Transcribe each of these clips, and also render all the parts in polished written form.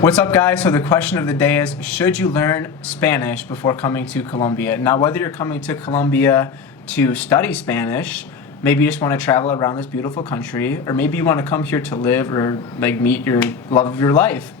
What's up, guys? So the question of the day is, should you learn Spanish before coming to Colombia? Now, whether you're coming to Colombia to study Spanish, maybe you just want to travel around this beautiful country, or maybe you want to come here to live or like meet your love of your life.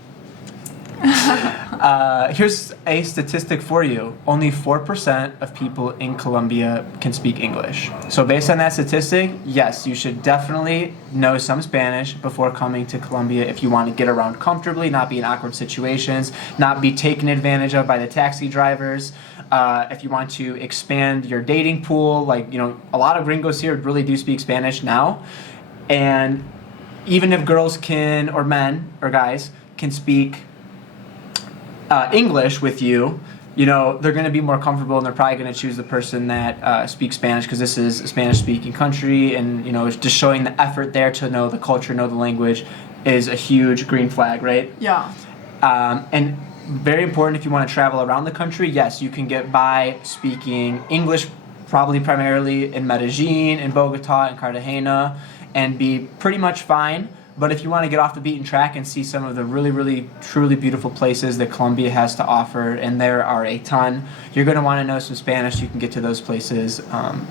Here's a statistic for you. Only 4% of people in Colombia can speak English. So based on that statistic, yes, you should definitely know some Spanish before coming to Colombia if you want to get around comfortably, not be in awkward situations, not be taken advantage of by the taxi drivers. If you want to expand your dating pool, like, a lot of gringos here really do speak Spanish now. And even if girls can, or men, or guys, can speak English with you, they're going to be more comfortable, and they're probably going to choose the person that speaks Spanish, because this is a Spanish-speaking country, and just showing the effort there to know the culture, know the language, is a huge green flag, right? Yeah. And very important if you want to travel around the country. Yes, you can get by speaking English, probably primarily in Medellin, in Bogota, in Cartagena, and be pretty much fine. But if you want to get off the beaten track and see some of the really, really, truly beautiful places that Colombia has to offer, and there are a ton, you're going to want to know some Spanish. You can get to those places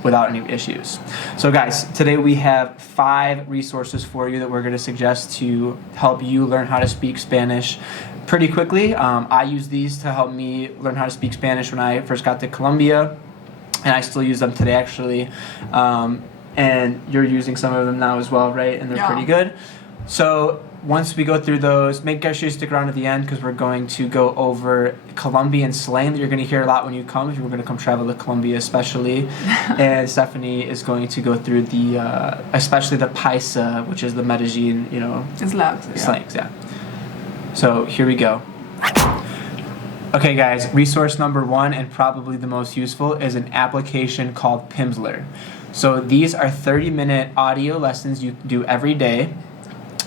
without any issues. So guys, today we have 5 resources for you that we're going to suggest to help you learn how to speak Spanish pretty quickly. I use these to help me learn how to speak Spanish when I first got to Colombia, and I still use them today, actually. And you're using some of them now as well, right? And they're pretty good. So once we go through those, make sure you stick around at the end, because we're going to go over Colombian slang that you're going to hear a lot when you come, if you're going to come travel to Colombia especially. And Stephanie is going to go through especially the paisa, which is the Medellin, slangs, yeah. So here we go. Okay, guys, resource number 1, and probably the most useful, is an application called Pimsleur. So these are 30-minute audio lessons you do every day.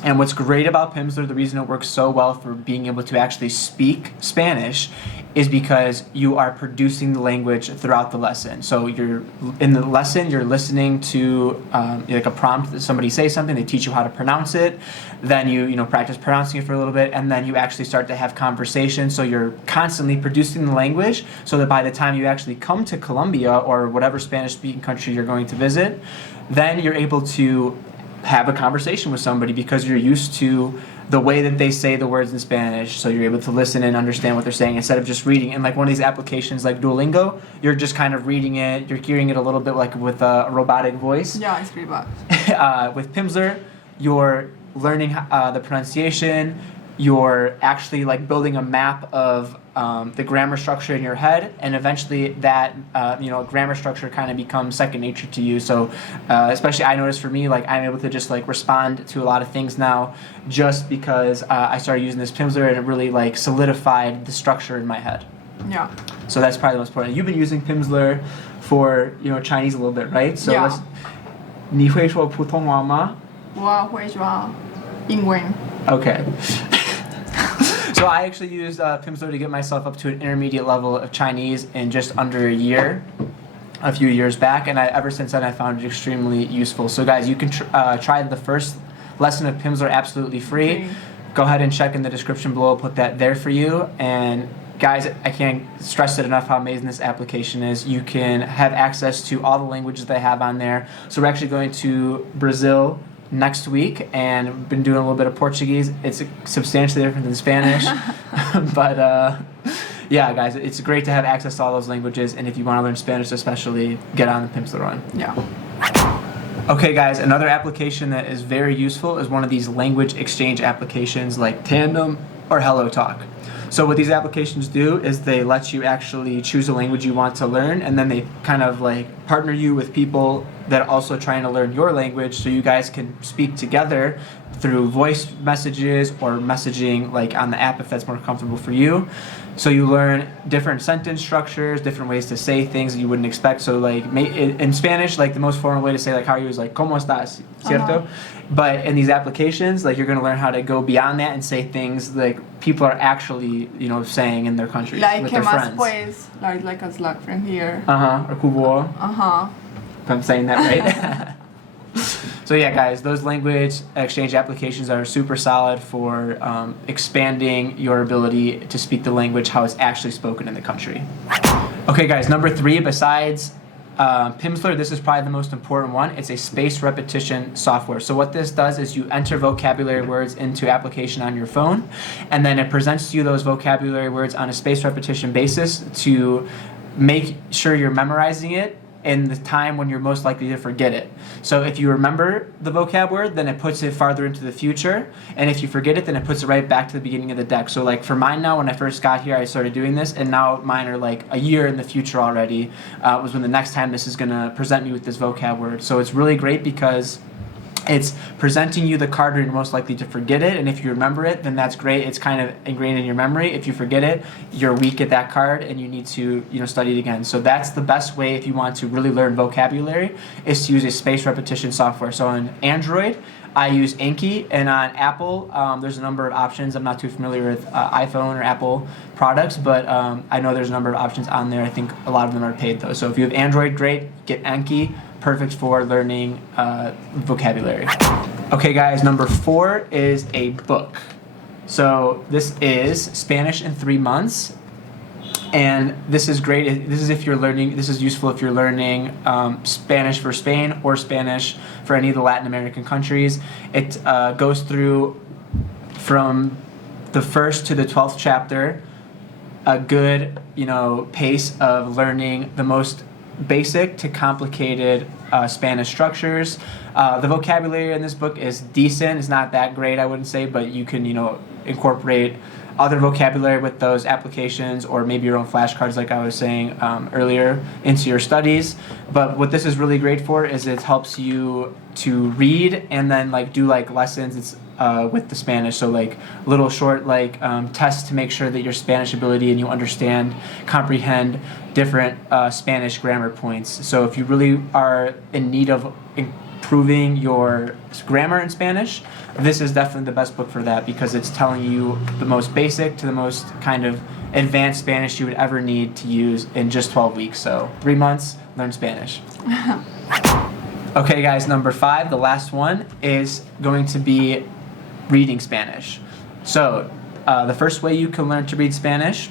And what's great about Pimsleur, the reason it works so well for being able to actually speak Spanish, is because you are producing the language throughout the lesson. So in the lesson, you're listening to like a prompt that somebody say something, they teach you how to pronounce it, then you practice pronouncing it for a little bit, and then you actually start to have conversation. So you're constantly producing the language, so that by the time you actually come to Colombia or whatever Spanish-speaking country you're going to visit, then you're able to have a conversation with somebody, because you're used to the way that they say the words in Spanish, so you're able to listen and understand what they're saying instead of just reading. And like one of these applications like Duolingo, you're just kind of reading it, you're hearing it a little bit like with a robotic voice. Yeah, it's pretty bad. With Pimsleur, you're learning the pronunciation, you're actually like building a map of the grammar structure in your head, and eventually that grammar structure kind of becomes second nature to you. So especially I noticed for me, like I'm able to just like respond to a lot of things now, just because I started using this Pimsleur, and it really like solidified the structure in my head. Yeah. So that's probably the most important. You've been using Pimsleur for Chinese a little bit, right? So yeah. 你会说普通话吗？我会说英文。 Okay. So I actually used Pimsleur to get myself up to an intermediate level of Chinese in just under a year, a few years back, and ever since then I found it extremely useful. So guys, you can try the first lesson of Pimsleur absolutely free. Go ahead and check in the description below, I'll put that there for you. And guys, I can't stress it enough how amazing this application is. You can have access to all the languages they have on there. So we're actually going to Brazil next week, and we've been doing a little bit of Portuguese. It's substantially different than Spanish, but yeah, guys, it's great to have access to all those languages, and if you want to learn Spanish especially, get on the Pimsleur run. Yeah. Okay, guys, another application that is very useful is one of these language exchange applications like Tandem or HelloTalk. So what these applications do is they let you actually choose a language you want to learn, and then they kind of like partner you with people that are also trying to learn your language, so you guys can speak together through voice messages or messaging like on the app if that's more comfortable for you. So you learn different sentence structures, different ways to say things that you wouldn't expect. So like in Spanish, like the most formal way to say like how are you is like ¿Cómo estás? ¿Cierto? But in these applications, like you're going to learn how to go beyond that and say things like people are actually, saying in their countries with their friends. Pues, like a Slack friend here. Or kubo. Uh-huh. If I'm saying that right. So yeah, guys, those language exchange applications are super solid for expanding your ability to speak the language how it's actually spoken in the country. Okay, guys, number 3, besides Pimsleur, this is probably the most important one. It's a spaced repetition software. So what this does is you enter vocabulary words into application on your phone, and then it presents to you those vocabulary words on a spaced repetition basis to make sure you're memorizing it in the time when you're most likely to forget it. So if you remember the vocab word, then it puts it farther into the future, and if you forget it, then it puts it right back to the beginning of the deck. So like for mine now, when I first got here, I started doing this, and now mine are like a year in the future already, was when the next time this is going to present me with this vocab word. So it's really great because it's presenting you the card where you're most likely to forget it, and if you remember it, then that's great. It's kind of ingrained in your memory. If you forget it, you're weak at that card and you need to study it again. So that's the best way if you want to really learn vocabulary, is to use a spaced repetition software. So on Android, I use Anki, and on Apple, there's a number of options. I'm not too familiar with iPhone or Apple products, but I know there's a number of options on there. I think a lot of them are paid though. So if you have Android, great, get Anki. Perfect for learning vocabulary. Okay, guys, number 4 is a book. So this is Spanish in 3 months, and this is great. This is if you're learning. This is useful if you're learning Spanish for Spain or Spanish for any of the Latin American countries. It goes through from the 1st to the 12th chapter, a good pace of learning the most basic to complicated Spanish structures. The vocabulary in this book is decent. It's not that great, I wouldn't say, but you can incorporate other vocabulary with those applications, or maybe your own flashcards, like I was saying earlier, into your studies. But what this is really great for is it helps you to read and then do lessons. It's with the Spanish, so little short tests to make sure that your Spanish ability and you understand, comprehend different Spanish grammar points. So if you really are in need of improving your grammar in Spanish, this is definitely the best book for that, because it's telling you the most basic to the most kind of advanced Spanish you would ever need to use in just 12 weeks. So 3 months, learn Spanish. Okay, guys, number 5, the last one, is going to be reading Spanish. So the first way you can learn to read Spanish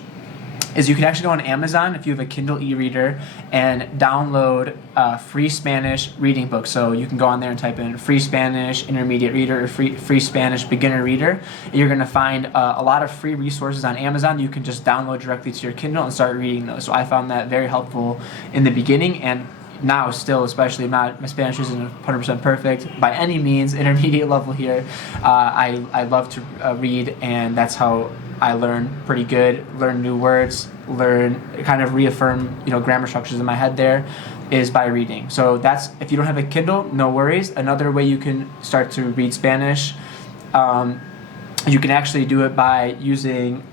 is you can actually go on Amazon if you have a Kindle e-reader and download free Spanish reading books. So you can go on there and type in free Spanish intermediate reader or free Spanish beginner reader. You're going to find a lot of free resources on Amazon. You can just download directly to your Kindle and start reading those. So I found that very helpful in the beginning, and now still, especially, my Spanish isn't 100% perfect by any means, intermediate level here. I love to read, and that's how I learn pretty good, learn new words, kind of reaffirm grammar structures in my head there, is by reading. So that's, if you don't have a Kindle, no worries. Another way you can start to read Spanish, you can actually do it by using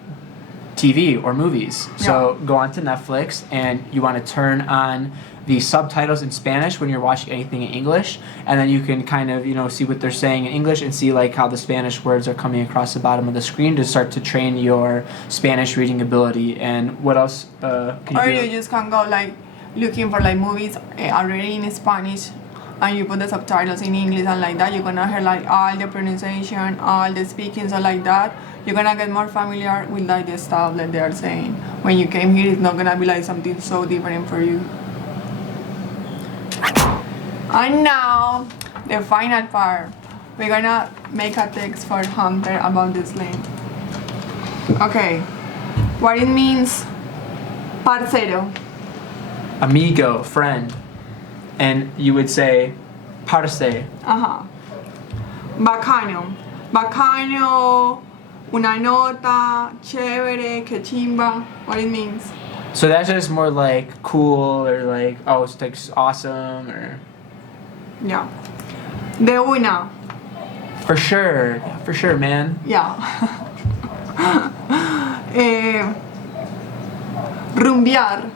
TV or movies. So go onto Netflix and you want to turn on the subtitles in Spanish when you're watching anything in English, and then you can kind of see what they're saying in English and see how the Spanish words are coming across the bottom of the screen to start to train your Spanish reading ability. And what else can you or do? you just can go looking for movies already in Spanish, and you put the subtitles in English, and that you're gonna hear all the pronunciation, all the speaking, so that you're gonna get more familiar with the stuff that they are saying. When you came here, it's not gonna be something so different for you. And now, the final part. We're gonna make a text for Hunter about this link. Okay, what it means, parcero. Amigo, friend. And you would say, parce. Bacano. Bacano, una nota, chévere, que chimba. What it means. So that's just more cool, or oh, it's awesome, or... Yeah. De una. For sure, man. Yeah. Rumbear.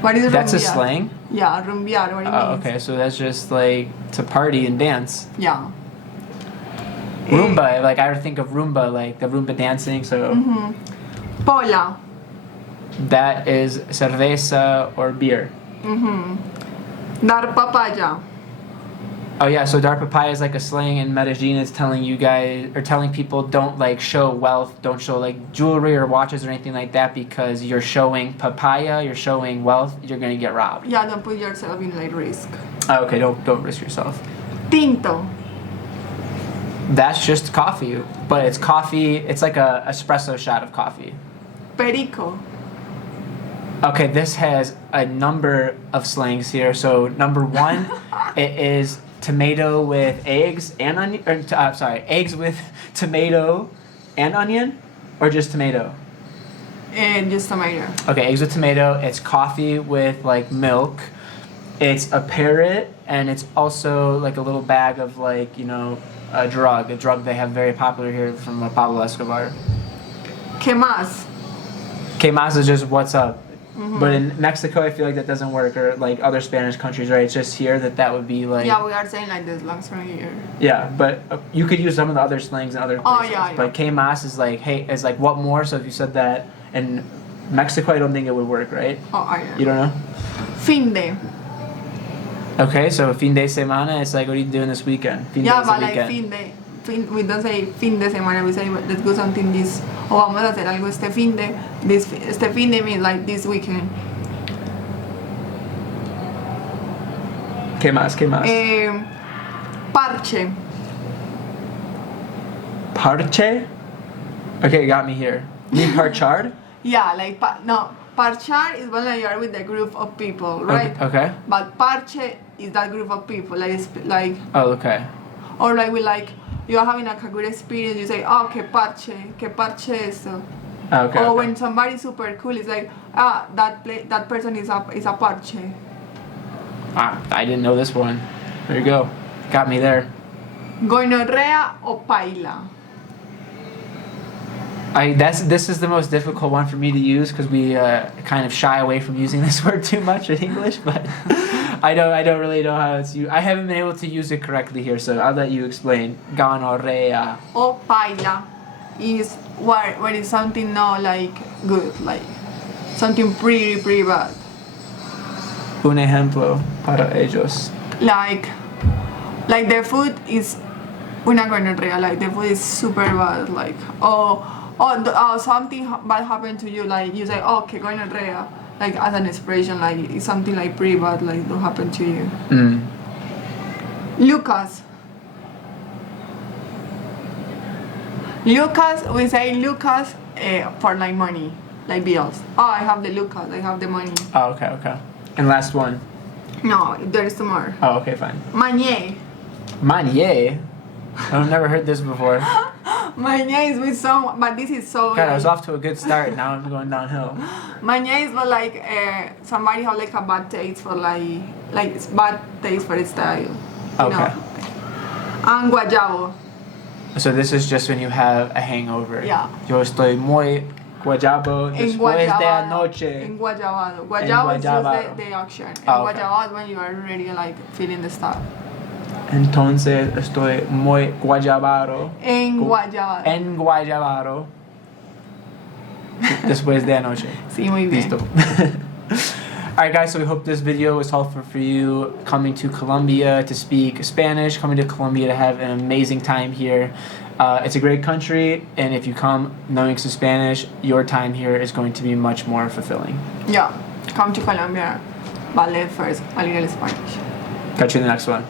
What is rumbear? That's a slang? Yeah, rumbear. What it means. Okay, so that's just to party and dance. Yeah. Roomba, I would think of Roomba, the Roomba dancing, so... Pola. That is cerveza or beer. Dar papaya. Oh yeah, so dar papaya is like a slang in Medellin. It's telling you guys or telling people don't like show wealth, don't show like jewelry or watches or anything like that because you're showing papaya, you're showing wealth, you're gonna get robbed. Yeah, don't put yourself in like risk. Oh, okay, don't risk yourself. Tinto. That's just coffee, but it's coffee. It's like a espresso shot of coffee. Perico. Okay, this has a number of slangs here. So number one, it is tomato with eggs and onion. Or, eggs with tomato and onion, or just tomato. And just tomato. Okay, eggs with tomato. It's coffee with like milk. It's a parrot, and it's also like a little bag of like a drug they have very popular here from Pablo Escobar. ¿Qué más? Que más is just what's up. Mm-hmm. But in Mexico, I feel like that doesn't work, or like other Spanish countries, right? It's just here that would be like. Yeah, we are saying like this slangs from here. Yeah, but you could use some of the other slangs in other places. Oh, yeah. But que más is like, hey, is like what more? So if you said that in Mexico, I don't think it would work, right? Oh, I know. You don't know? Fin de. Okay, so fin de semana, it's like, what are you doing this weekend? Fin Yeah, de but is the like weekend. we don't say fin de semana, we say let's do something this, o vamos a hacer algo este fin de, este fin de means like this weekend. Que más, que más? Parche. Parche? Okay, got me here. You mean parchard? Yeah, like, parchar is when you are with a group of people, right? Okay. But parche is that group of people, like Oh, okay. or like we like, you're having like a good experience, you say, oh, que parche eso. Okay. Or okay. when somebody's super cool, it's like, that person is a parche. Ah, I didn't know this one. There you go. Got me there. Gonorrea o paila. This is the most difficult one for me to use because we kind of shy away from using this word too much in English, but I don't really know how it's used. I haven't been able to use it correctly here, so I'll let you explain. Gonorrhea. O paila is when it's something not like good, like something pretty bad. Un ejemplo para ellos. Like the food is una gonorrhea, like the food is super bad, like something bad happened to you, like you say, oh, que gonorrhea, like as an expression, like it's something like pretty bad, like don't happen to you. Lucas, we say Lucas for like money, like bills. Oh, I have the Lucas, I have the money. Oh, okay. And last one. No, there's some more. Oh, okay, fine. Mañé. Mañé? I've never heard this before. Mañé is with some, but this is so. God, I was off to a good start. Now I'm going downhill. Mañé is like somebody have like a bad taste for like it's bad taste for its style. Okay. And guayabo. So this is just when you have a hangover. Yeah. Yo estoy muy guayabo después de anoche. Enguayabado. Guayabo is just the action. And Oh, okay. guayabado is when you are already like feeling the stuff. Entonces estoy muy guayabado. Enguayabado. Enguayabado. Después de anoche. Sí, muy bien. Listo. Alright guys, so we hope this video was helpful for you coming to Colombia to speak Spanish, coming to Colombia to have an amazing time here. It's a great country, and if you come knowing some Spanish, your time here is going to be much more fulfilling. Yeah, come to Colombia, but learn first a little Spanish. Catch you in the next one.